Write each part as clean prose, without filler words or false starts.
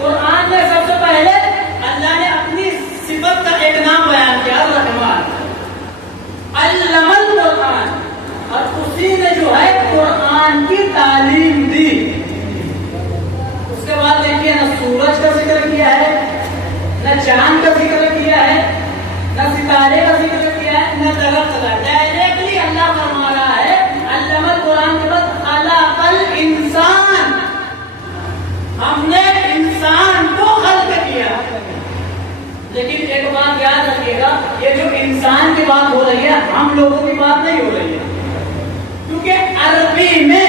قرآن میں سب سے پہلے اللہ نے اپنی صفت کا ایک نام بیان کیا یہ جو انسان کی بات ہو رہی ہے ہم لوگوں کی بات نہیں ہو رہی ہے، کیونکہ عربی میں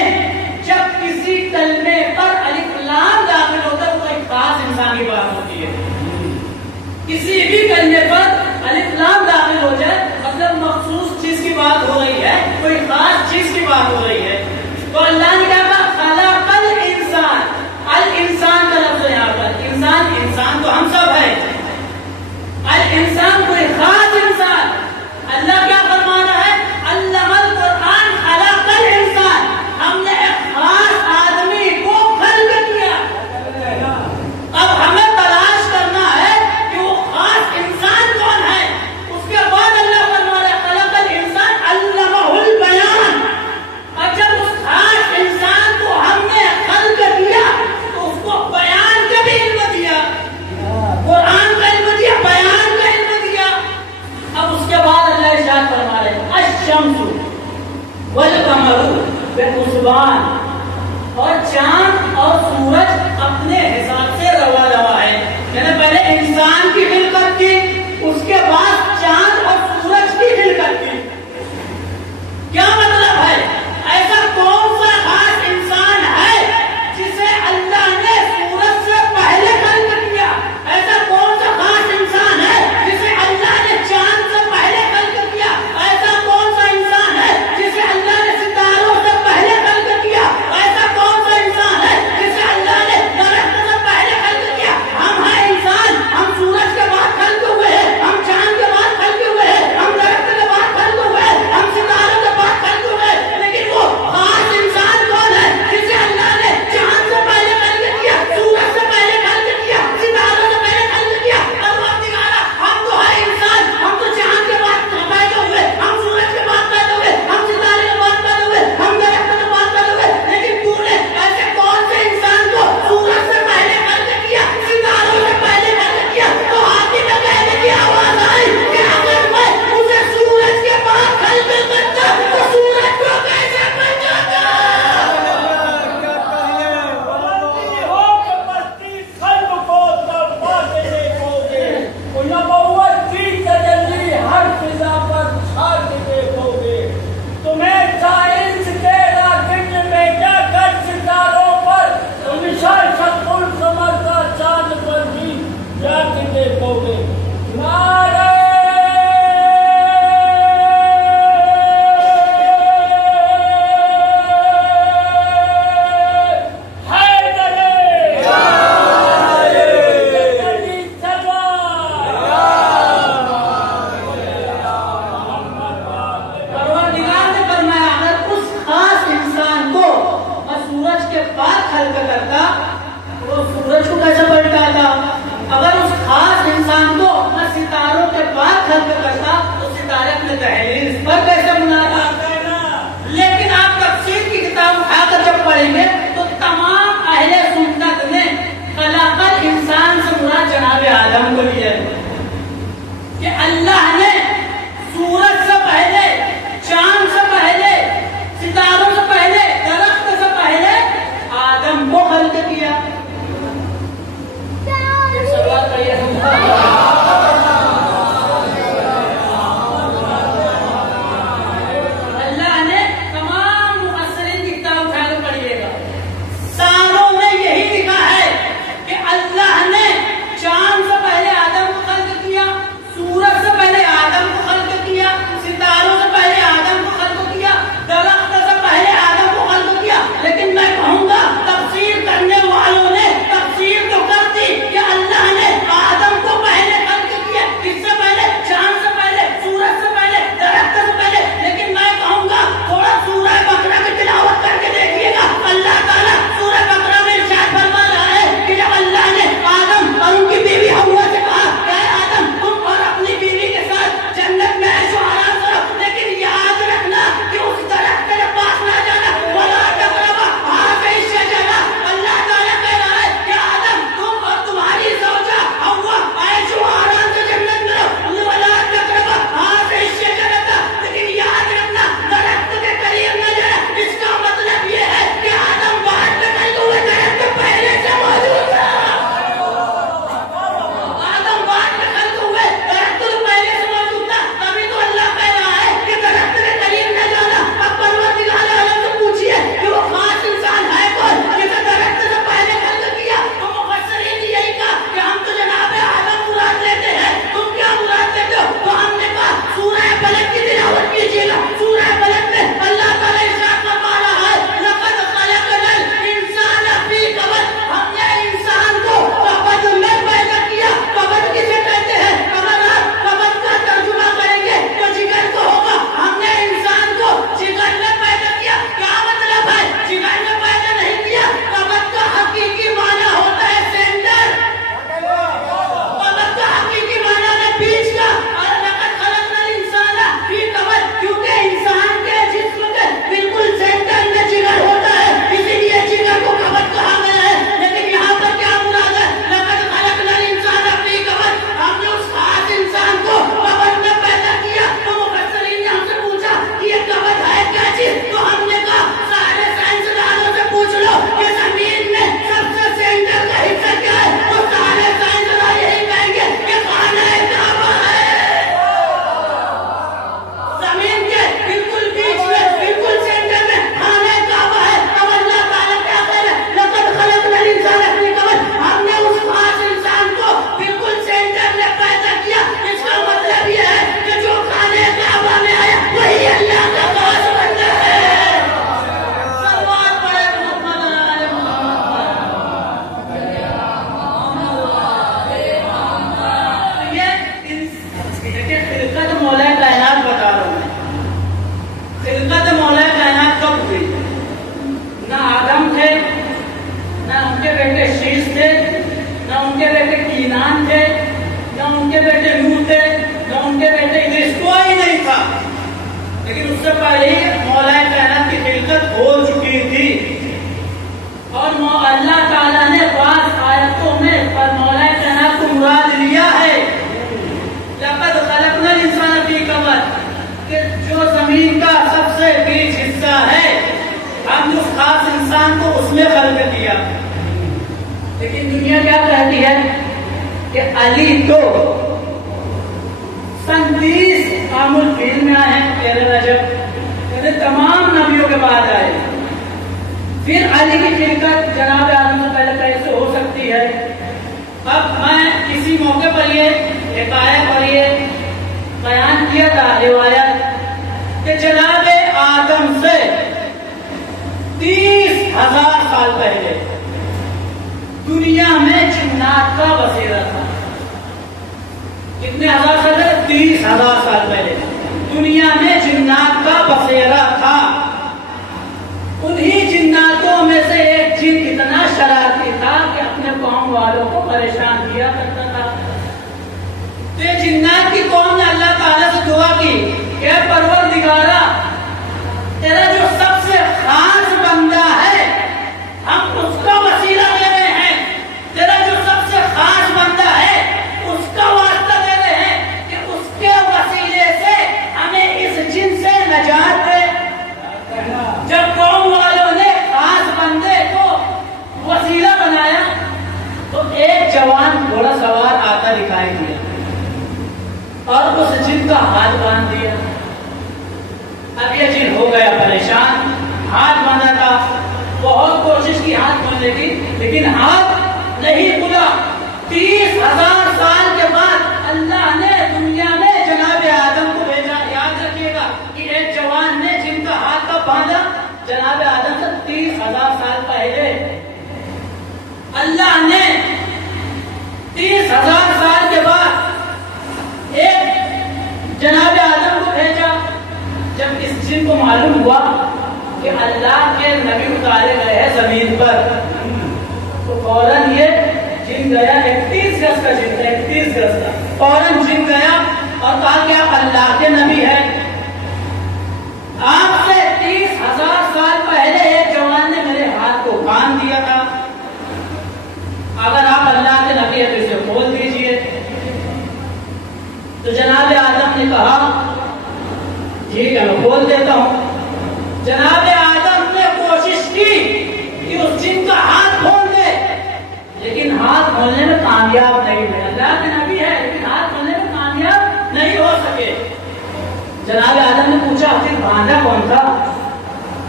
جب کسی کلمے پر الف لام داخل ہوتا ہے تو ایک خاص انسان کی بات ہوتی ہے. کسی بھی کلمے پر الف لام داخل ہو جائے مطلب مخصوص چیز کی بات ہو رہی ہے، کوئی خاص چیز کی بات ہو رہی ہے. تو اللہ نے کہا خلق الانسان، الانسان کا لفظ یہاں پر انسان تو ہم سب ہیں، الانسان کوئی خاص انسان. اللہ کیا فرما رہا ہے؟ علم القرآن خلق الانسان، ہم نے ایک خاص آدمی کو خلق کیا. اب ہمیں تلاش کرنا ہے کہ وہ خاص انسان کون ہے. اس کے بعد اللہ فرما رہا ہے خلق الانسان علمہ البیان. اور جب اس خاص انسان کو ہم نے خلق کیا تو اس کو بیان کا بھی علم دیا، قرآن کا علم دیا، بیان کا علم دیا. اب اس کے بعد اللہ ارشاد فرما رہے ہیں الشمس والقمر بحسبان، اور چاند اور سورج اپنے حساب سے روا ہے. یعنی پہلے انسان کی خلقت کی، اس کے بعد چاند اور سورج کی خلقت کی. کیا مطلب ہے؟ ایسا کون سا خاص انسان ہے جسے اللہ نے سورج سے پہلے خلق کیا؟ ایسا کون سا خاص انسان ہے جسے اللہ نے چاند سے پہلے خلق کیا؟ ایسا کون سا انسان ہے جسے اللہ نے ستاروں سے پہلے خلق کیا؟ ایسا کون سا انسان ہے جسے اللہ نے درخت سے پہلے خلق کیا؟ ہم ہیں انسان، ہم سورج کے بعد خلق ہوئے ہیں، ہم چاند کے بعد خلق ہوئے ہیں، ہم درخت کے بعد خلق ہوئے ہیں، ہم ستاروں کے بعد خلق ہوئے ہیں. لیکن وہ خاص انسان کون ہے جسے اللہ نے چاند سے پہلے خلق کیا، سورج سے پہلے خلق کیا، ستاروں سے پہلے خلق کیا؟ اللہ تعالیٰ ہم تو ہے انسان، ہم تو چاند کے بعد پیدا ہوئے، ہم سورج کے بعد پیدا ہوئے، ہم ستارے کے بعد پیدا ہوئے، ہم درخت کے بعد پیدا ہوئے. لیکن تو نے ایسے کون سے انسان کو سورج سے پہلے خلق کیا، ستاروں سے پہلے خلق کیا؟ تو ہاتھی میں کہنے کی آواز آئی کہ اگر میں اسے سورج کے بعد خلق کرتا تو سورج کو کیسے بن جاتا؟ تمہیں سائنس کے راکٹ میں جا کر ستاروں پر مثال شق القمر کا چاند پر بھی جا کے دیکھو گے. نعرہ پروردگار نے فرمایا اگر اس خاص انسان کو میں سورج کے بعد خلق کرتا تو وہ سورج کو کیسے پلٹاتا؟ اگر اس خاص انسان کو میں ستاروں کے بعد خلق کرتا تو ستارے اپنے دہلیز پر کیسے بناتا؟ لیکن آپ تفسیر کی کتاب اٹھا کر جب پڑھیں گے تو تمام اہل سنت نے خلق الانسان سے مراد جناب آدم کو لیا ہے کہ اللہ نے سورج سے پہلے، چاند سے پہلے، ستاروں سے پہلے، درخت سے پہلے آدم کو خلق کیا. سوال کریے کہ خلقت مولا کائنات بتا رہا ہوں میں. خلقت مولا کائنات کب ہوئی؟ نہ آدم تھے، نہ ان کے بیٹے شیش تھے، نہ ان کے بیٹے کینان تھے، نہ ان کے بیٹے نوح تھے، نہ ان کے بیٹے ادریس، کوئی نہیں تھا. لیکن اس سے پہلے ہی مولا کائنات کی خلقت ہو چکی تھی. اور اللہ تعالیٰ نے بعض آیتوں میں پر مولا کائنات کو مراد لیا ہے. لقد خلقنا الانسان فی کبد، کہ جو زمین کا سب سے بیچ حصہ ہے ہم اس خاص انسان کو اس میں خلق کیا. لیکن دنیا کیا کہتی ہے کہ علی تو 37 عام الفیل میں آئے ہیں 13 رجب، یعنی تمام نبیوں کے بعد آئے. پھر علی کی خلقت جناب آدم سے پہلے کیسے ہو سکتی ہے؟ اب میں کسی موقع پر یہ حکایت پر یہ بیان کیا تھا روایت کہ جناب آدم سے 30,000 سال پہلے دنیا میں جنات کا بسیرا تھا. کتنے ہزار سال پہلے؟ 30,000 سال پہلے دنیا میں جنات کا بسیرا تھا. انہی جناتوں میں سے ایک جن اتنا شرارتی تھا کہ اپنے قوم والوں کو پریشان کیا کرتا تھا. تو یہ جنات کی قوم نے اللہ تعالیٰ سے دعا کی کہ پروردگارا، تیرا جو سب سے خاص بندہ ہے ہم اس کا وسیلہ دے رہے ہیں. تیرا جو سب سے خاص بندہ ہے اس کا واسطہ دے رہے ہیں کہ اس کے وسیلے سے ہمیں اس جن سے نجات دے. جب قوم والوں نے خاص بندے کو وسیلہ بنایا تو ایک جوان گھوڑا سوار آتا دکھائی دیا اور اس جن کا ہاتھ باندھ دیا. اب یہ جن ہو گیا پریشان، ہاتھ باندھا تھا، بہت کوشش کی ہاتھ باندھنے کی لیکن ہاتھ نہیں کھلا. 30,000 سال کے بعد اللہ نے دنیا میں جناب آدم کو بھیجا. یاد رکھیے گا کہ ایک جوان نے جن کا ہاتھ کا باندھا جناب آدم سے 30,000 سال پہلے. اللہ نے 30,000 سال کے بعد ایک جناب آدم کو بھیجا. جب اس جن کو معلوم ہوا کہ اللہ کے نبی اتارے گئے ہیں زمین پر تو فوراً یہ جن گیا 31 گز کا جن تھا، 31 گز کا. فوراً جن گیا اور کہا کہ آپ اللہ کے نبی ہیں. آپ سے 30,000 سال پہلے ایک جوان نے میرے ہاتھ کو باندھ دیا تھا. اگر آپ اللہ کے نبی ہیں تو اسے کھول دیجئے. تو جناب آدم نے کہا ٹھیک ہے میں کھول دیتا ہوں. جناب آدم نے کوشش کی کہ اس جن کا ہاتھ کھول دے لیکن ہاتھ کھولنے میں کامیاب نہیں ہوئے. اللہ کے نبی ہے لیکن ہاتھ کھولنے میں کامیاب نہیں ہو سکے. جناب آدم نے پوچھا پھر باندھا کون تھا؟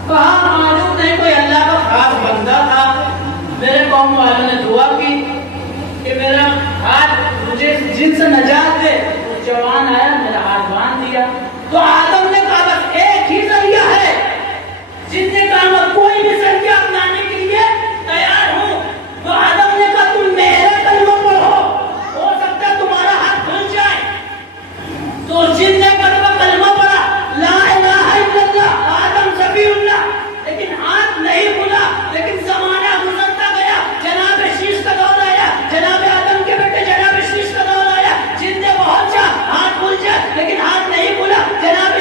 کہا معلوم نہیں، کوئی اللہ کا خاص بندہ تھا. میرے قوم والوں نے دعا کی کہ میرا ہاتھ مجھے جن سے نجات دے. جوان آیا میرا ہاتھ باندھ دیا. تو آدم نے کہا بس ایک ہی ذریعہ ہے. جن نے کہا میں کوئی بھی ذریعہ اپنانے کے لیے تیار ہوں. تو آدم نے کہا تم میرا کلمہ پڑھو، ہو سکتا ہے تمہارا ہاتھ کھل جائے. تو جن نے کلمہ پڑھا لا الہ الا اللہ آدم ذبی اللہ، لیکن ہاتھ نہیں کھلا. لیکن زمانہ گزرتا گیا، جناب شیش کا دور آیا، جناب آدم کے بیٹے جناب شیش کا دور آیا. جن نے بہت چاہا ہاتھ کھل جائے لیکن ہاتھ نہیں کھلا. جناب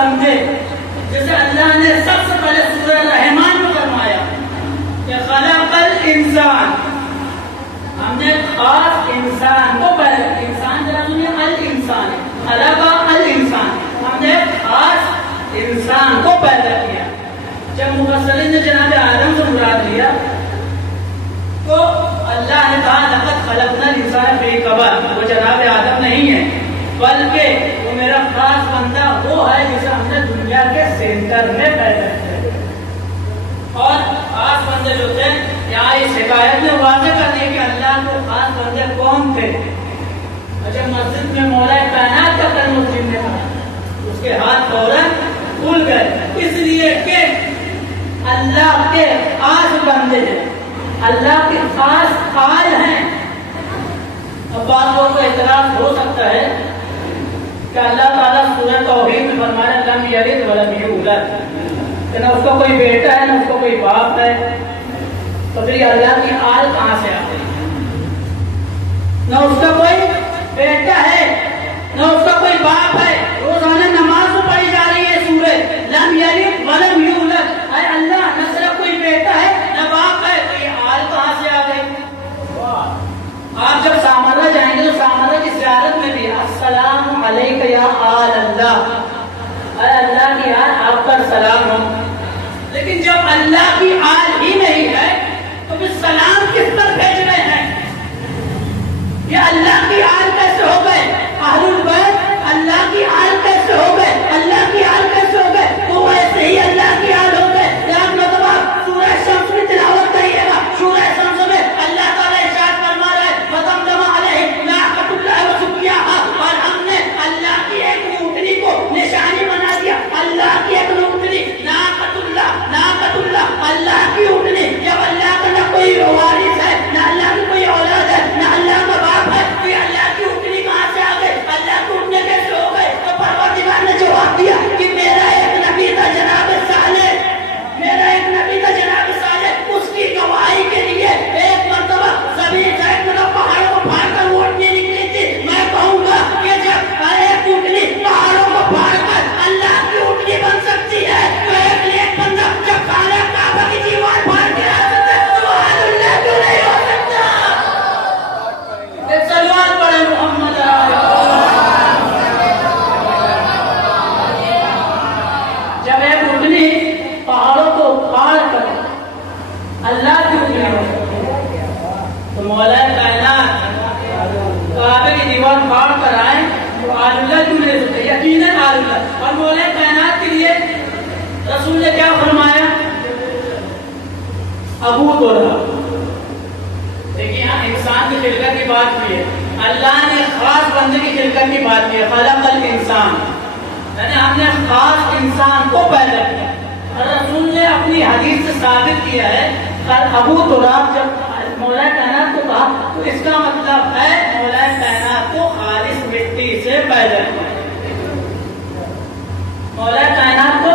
بندے، جیسے اللہ نے سب سے پہلے سورہ رحمان میں فرمایا کہ خلق الانسان، ہم نے خاص انسان کو پیدا کیا. انسان ذرا سنیے، الانسان، خلق الانسان، ہم نے خاص انسان کو پیدا کیا. جب مفسرین نے جناب آدم سے مراد لیا تو اللہ نے کہا لقد خلقنا الانسان فی کبد، وہ جناب آدم نہیں ہے بلکہ وہ میرا خاص بندہ وہ ہے جسے ہم نے دنیا کے سینٹر میں پیدا کیا. اور خاص بندے جو تھے یہاں اس حکایت نے واضح کر دیا کہ اللہ کو خاص بندے کون تھے. جب مسجد میں مولا کائنات کا کلمہ مسلم نے کہا اس کے ہاتھ فوراً کھل گئے، اس لیے کہ اللہ کے خاص بندے ہیں، اللہ کے خاص قائل ہیں. اب بعض لوگوں کو اعتراض ہو سکتا ہے کہ اللہ تعالیٰ سورہ توحید میں فرمایا لم یلد ولم یولد، کہ نہ اس کا کوئی بیٹا ہے نہ اس کا کوئی باپ ہے، تو پھر اللہ کی آل کہاں سے آ گئی؟ نہ اس کا کوئی بیٹا ہے نہ اس کا کوئی باپ ہے. روزانہ نماز میں پڑھی جا رہی ہے سورہ لم یلد ولم یولد. اے اللہ نہ صرف کوئی بیٹا ہے نہ باپ ہے، تو یہ آل کہاں سے آ گئی؟ آپ جب سامرہ جائیں گے تو سامرہ کی زیارت میں بھی السلام علیک یا آل اللہ، اے اللہ کی آل آپ پر سلام ہو. لیکن جب اللہ کی آل ہی نہیں ہے تو پھر سلام کس پر بھیج رہے ہیں؟ یہ اللہ کی آل کیسے ہو گئے؟ اہل البیت اللہ کی آل کیسے ہو گئے؟ اللہ کی آل کیسے ہو گئے؟ وہ ویسے ہی اللہ کی آل ہو گئے. یاد مرتبہ سورہ شمس میں تلاوت کریے گا. سورہ شمس میں اللہ تعالیٰ ارشاد فرما رہا ہے وَدَمْدَمَ عَلَيْهِمْ نَاقَةُ اللَّهِ وَسُقْيَاهَا، اور ہم نے اللہ کی ایک اونٹنی کو نشانی بنا دیا. اللہ کی ایک اونٹنی، ناقۃ اللہ، اللہ کی اونٹنی. جب اللہ کا نہ کوئی وارث ہے نہ اللہ کی کوئی اولاد ہے نہ اللہ کا باپ ہے، تو یہ اللہ کی اونٹنی کہاں سے آ گئے؟ اللہ کے اونٹنے کیسے ہو گئے؟ تو پروردگار نے جواب دیا کہ میرا ایک نبی تھا جناب صالح، میرا ایک نبی تھا جناب صالح، اس کی گواہی کے لیے ایک مرتبہ زمین سے ایک طرف پہاڑوں کو پھاڑ کر اونٹنی نکلی تھی. میں کہوں گا کہ جب ایک اونٹنی پہاڑوں کو پھاڑ کر اللہ کی اونٹنی بن سکتی ہے تو ایک بندہ جب کالا کعبہ کی دیوار پھاڑ کے آ سکتا ہے تو سبحان اللہ کیوں نہیں ہو سکتا؟ ایک سلوات پڑھے محمد جب ایک اونٹنی پہاڑوں کو پھاڑ کر اللہ کی اونٹنی ہو سکتی تو مولا کائنات کعبے کی دیوار پھاڑ کر آئے تو آل اللہ کیوں نہیں سکتے؟ یقیناً آل اللہ. اور مولا کائنات کے لیے رسول نے کیا فرمایا؟ ابو طلحہ. دیکھیے یہاں انسان کی خلقت کی بات کی ہے، اللہ نے خاص بندے کی خلقت کی بات کی ہے. خلق الانسان، یعنی ہم نے خاص انسان کو پیدا کیا. اور رسول نے اپنی حدیث سے ثابت کیا ہے ابو طلحہ جب مولا کائنات کو کہا تو اس کا مطلب ہے مولا کائنات کو خالص مٹی سے پیدا کیا مولا کائنات کو.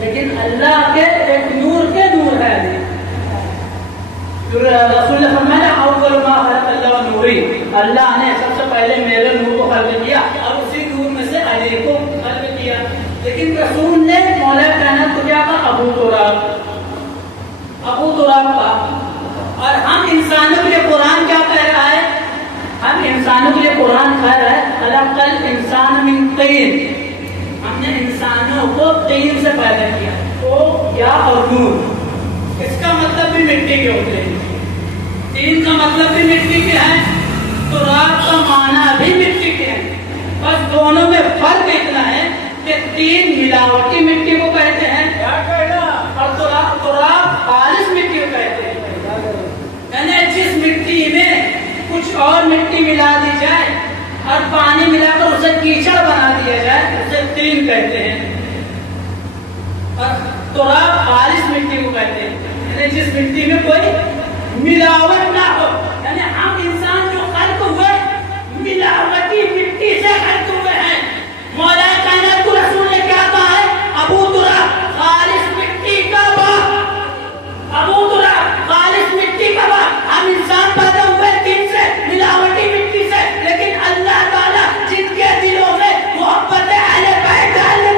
لیکن اللہ کے ایک نور کے نور ہے. رسول نے فرمایا اول ما خلق اللہ نوری، اللہ نے سب سے پہلے میرے نور کو خلق کیا اور اسی نور میں سے علی کو خلق کیا. لیکن رسول نے مولا کائنات کو کیا کہا؟ ابو تراب کہا. اور ہم انسانوں کے لیے قرآن کیا کہہ رہا ہے؟ ہم انسانوں کے لیے قرآن کہہ رہا ہے خلق الانسان من طین، ہم نے انسانوں کو طین سے پیدا کیا. تو یا اور نور اس کا مطلب بھی مٹی کے ہوتے ہیں، طین کا مطلب بھی مٹی کے ہے، تراب کا معنی بھی مٹی کے ہے. بس دونوں میں فرق اتنا ہے کہ طین ملاوٹی مٹی کو کہتے ہیں اور تراب خالص مٹی کو کہتے ہیں. یعنی جس مٹی میں کچھ اور مٹی ملا دی جائے اور پانی ملا کر اسے کیچڑ بنا دیا جائے اسے طین کہتے ہیں. اور تراب خالص مٹی کو کہتے ہیں، یعنی جس مٹی میں کوئی ملاوٹ نہ ہو. یعنی ہم انسان جو خلق ہوئے ملاوٹی مٹی سے خلق ہوئے ہیں. مولا کائنات کو رسول نے کیا کہا ہے؟ ابو تراب خالص مٹی کا باپ، ابو تراب خالص مٹی کا باپ. ہم انسان پیدا ہوئے دن سے ملاوٹی مٹی سے، لیکن اللہ تعالیٰ جن کے دلوں میں محبت اہل بیت ڈالنے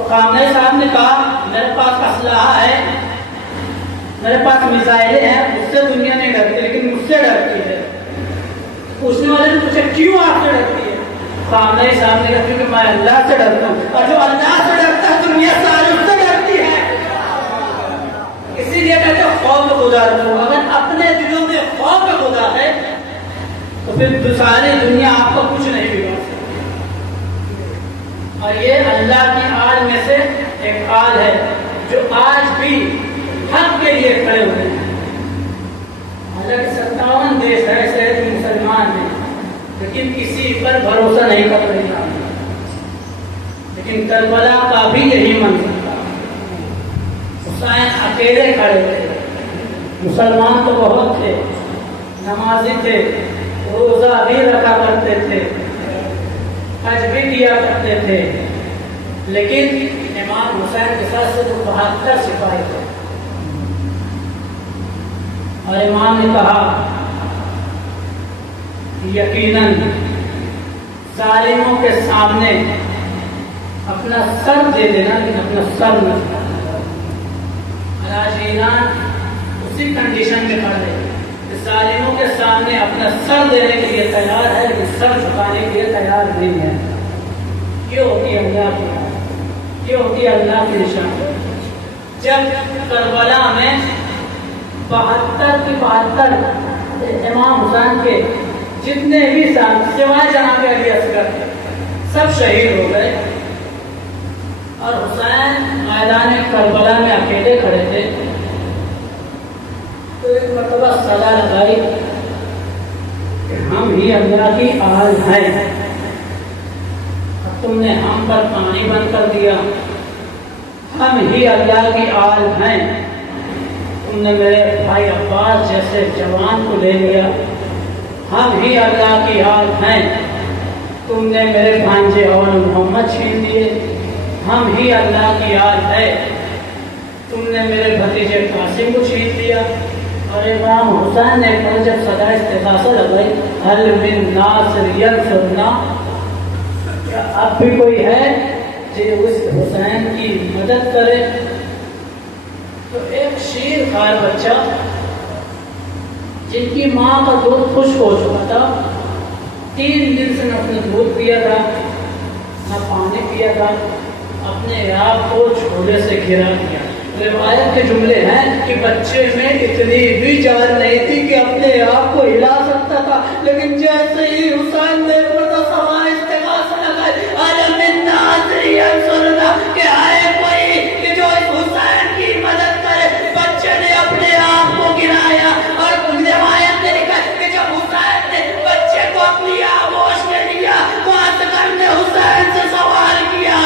تو خامنہ ای صاحب نے کہا میرے پاس اسلحہ ہے، میرے پاس میزائلیں ہیں، اس سے دنیا نہیں ڈرتی لیکن مجھ سے ڈرتی ہے۔ پوچھنے والے نے پوچھا کیوں آپ سے ڈرتی ہے؟ خامنہ ای صاحب نے کہا کیونکہ میں اللہ سے ڈرتا ہوں، اور جو اللہ سے ڈرتا ہے دنیا ساری اس سے ڈرتی ہے۔ اسی لیے کہتے ہیں خوف خدا رکھو۔ اگر اپنے دلوں میں خوف خدا ہے تو پھر ساری دنیا آپ کو کچھ نہیں بگاڑ سکتی۔ اور یہ اللہ کی آڑ میں سے ایک آڑ ہے جو آج بھی حق کے لیے کھڑے ہوئے ہیں۔ حالانکہ 57 دیش ایسے ہیں جو مسلمان ہیں لیکن کسی پر بھروسہ نہیں کر رہے۔ لیکن کربلا کا بھی یہی منظر تھا، حسین اکیلے کھڑے تھے۔ مسلمان تو بہت تھے، نمازی تھے، روزہ بھی رکھا کرتے تھے، حج بھی کیا کرتے تھے، لیکن امام حسین کے ساتھ صرف 72 سپاہی تھے۔ اور امام نے کہا یقیناً ظالموں کے سامنے اپنا سر دے دینا لیکن اپنا سر نہ دینا۔ آج ایران اسی کنڈیشن میں کھڑے کہ ظالموں کے سامنے اپنا سر دینے کے لیے تیار ہے لیکن سر جھکانے کے لیے تیار نہیں ہے۔ یہ ہوتی ہے اللہ کی بات، یہ ہوتی ہے اللہ کی نشانی۔ جب کربلا میں 72 کی 72 امام حسین کے جتنے بھی ساتھ سوائے جناب علی اصغر سب شہید ہو گئے اور حسین میدان کربلا میں اکیلے کھڑے تھے، تو ایک مرتبہ صدا لگائی کہ ہم ہی اللہ کی آل ہیں، تم نے ہم پر پانی بند کر دیا، ہم ہی اللہ کی آل ہیں، تم نے میرے بھائی عباس جیسے جوان کو لے لیا، ہم ہی اللہ کی آل ہیں، تم نے میرے بھانجے اور محمد چھین دیے، ہم ہی اللہ کی آل ہے، تم نے میرے بھتیجے قاسم کو چھین دیا۔ اور امام حسین نے جب صدا استغاثہ لگائی حل من ناصر ینصرنا، کیا اب بھی کوئی ہے جو اس حسین کی مدد کرے؟ تو ایک شیر خار بچہ جن کی ماں کا دودھ خشک ہو چکا تھا، 3 دن سے نہ اپنے دودھ پیا تھا نہ پانی پیا تھا، اپنے آپ کو چھولے سے گھرا دیا۔ روایت کے جملے ہیں کہ بچے میں اتنی بھی جان نہیں تھی کہ اپنے آپ کو ہلا سکتا تھا، لیکن جیسے ہی حسین نے استغاثہ لگائی عالم الناصر ینصرنا کہ آئے کوئی کہ جو حسین کی مدد کرے، بچے نے اپنے آپ کو گرایا۔ اور روایت نے لکھا کہ جب حسین نے بچے کو اپنی آغوش میں لیا تو اصغر نے حسین سے سوال کیا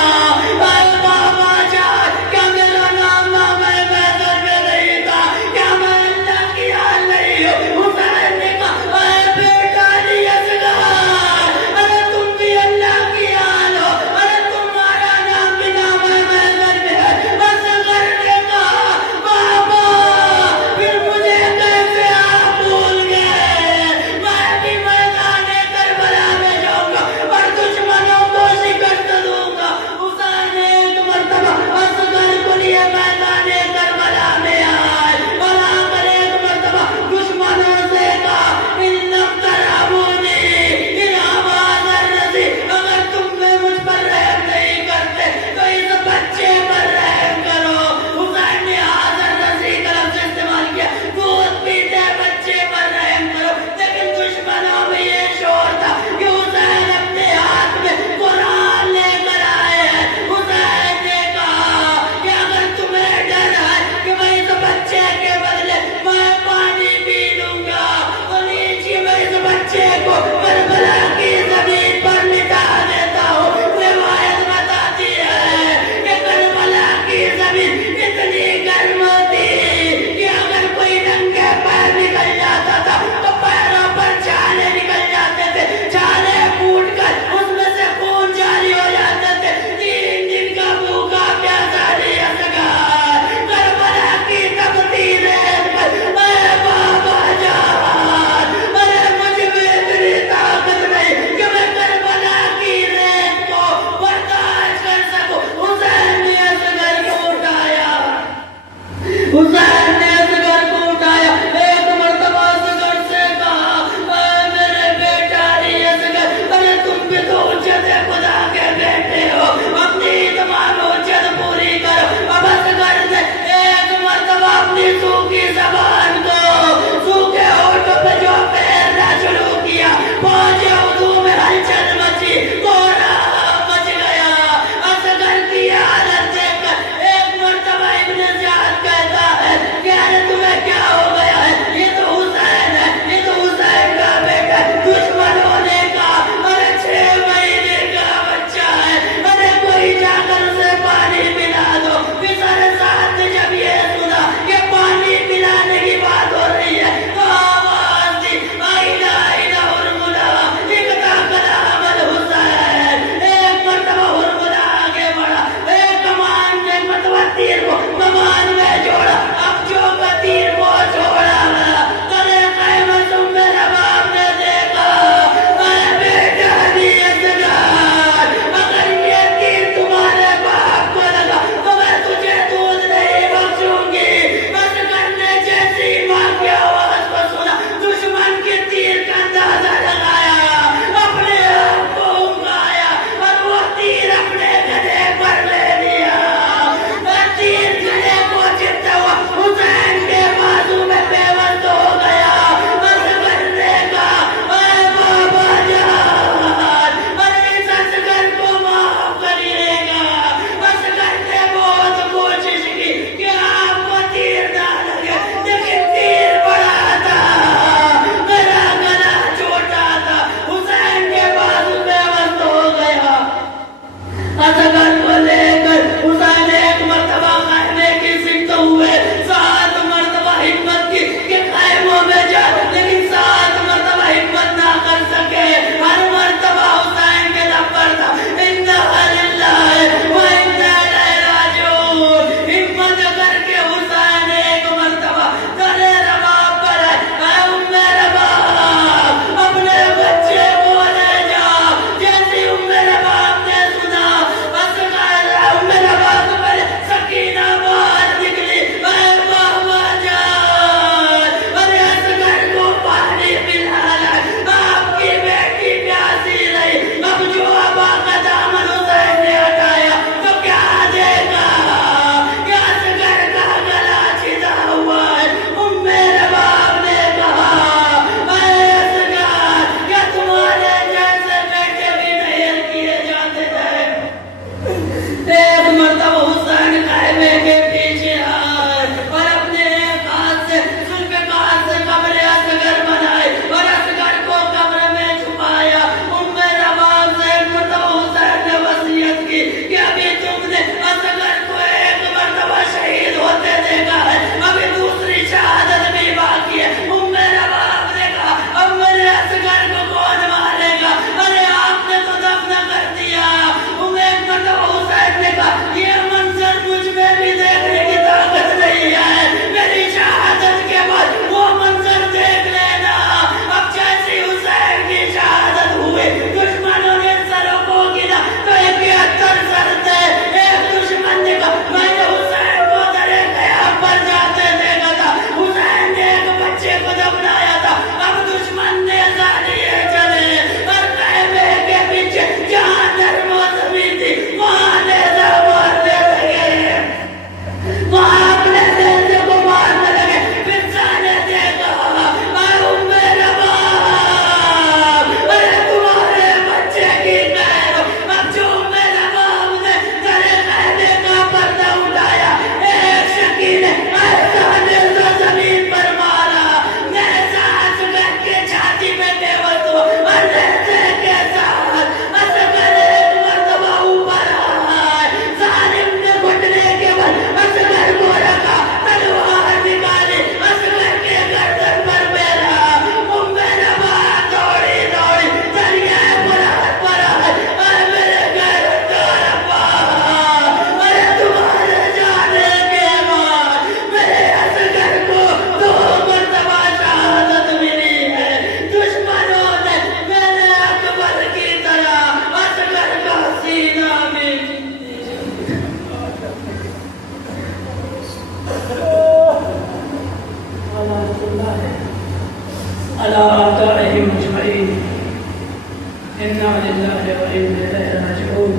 انا للہ و انا الیہ راجعون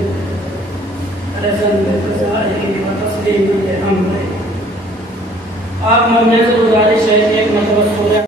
رسم بقضائه وتسلیم لامره. آپ مومن سے گزارش ہے ایک مرتبہ سورہ